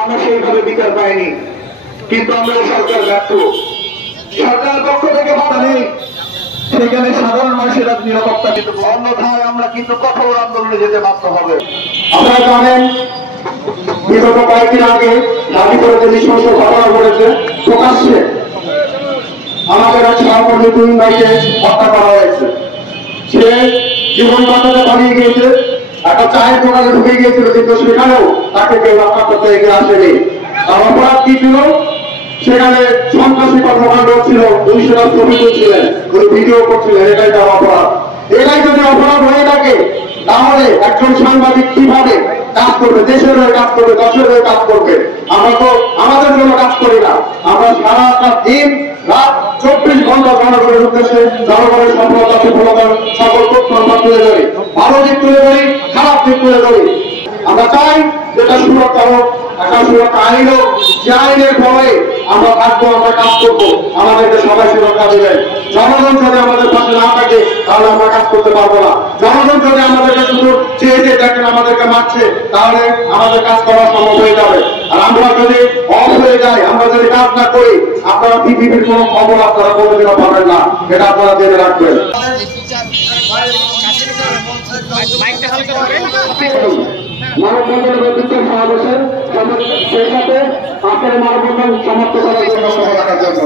আমরা সেইভাবে বিচার পাইনি, কিন্তু আমরা সরকার ব্যর্থ। সরকারের পক্ষ থেকে বাধা নেই, সেখানে সাধারণ মানুষের নিরাপত্তা দিতে, অন্যথায় আমরা কিন্তু কঠোর আন্দোলনে যেতে বাধ্য হবে। আপনারা জানেন বিগত কয়েকদিন আগে গাজীপুরে যে নৃশংস ঘটনা ঘটেছে, প্রকাশ্যে আমাদের এক সহকর্মী তুহিন ভাইকে হত্যা করা হয়েছে। সে জীবন বাঁচাতে পালিয়ে গিয়েছে, একটা চায়ের দোকানে ঢুকে গিয়েছিল, কিন্তু সেখানেও তাকে কেউ রক্ষা করতে এগিয়ে আসেনি। তার অপরাধ কি ছিল? সেখানে সন্ত্রাসী কর্মকাণ্ড ছিল, পুলিশেরা ছবি তুলছিলেন, ওই ভিডিও করছিলেন, এটাই তার অপরাধ। এটাই যদি অপরাধ হয়ে থাকে, তাহলে একজন সাংবাদিক কিভাবে কাজ করবে? দেশের হয়ে কাজ করবে, দশের হয়ে কাজ করবে। আমরা তো আমাদের জন্য কাজ করি না, আমরা সারাটা দিন রাত 24 ঘন্টা জনগণের উদ্দেশ্যে, জনগণের সফলতা বিফলতার সকল তথ্য আমরা তুলে ধরি, ভালো দিক তুলে ধরি, খারাপ দিক তুলে ধরি। আমরা চাই যেটা সুরক্ষা হোক, একটা সুরক্ষা আইন হোক, যে আইনের ফলে আমরা থাকবো, আমরা কাজ করবো, আমাদেরকে সবাই সুরক্ষা দেবেন। জনগণ যদি আমাদের পাশে না থাকে, তাহলে আমরা কাজ করতে পারবো না। জনগণ যদি আমাদেরকে শুধু চেয়ে চেয়ে দেখেন, আমাদেরকে মারছে, তাহলে আমাদের কাজ করা সম্ভব হয়ে যাবে। আর আমরা যদি অফ হয়ে যাই, আমরা যদি কাজ না করি, আপনারা পৃথিবীর কোনো খবর আপনারা কোনোদিনও পাবেন না, এটা আপনারা জেনে রাখবেন। মানববন্ধনের বিচার সমাবেশের সেই সাথে আপনার মানববন্ধন সমাপ্ত করার জন্য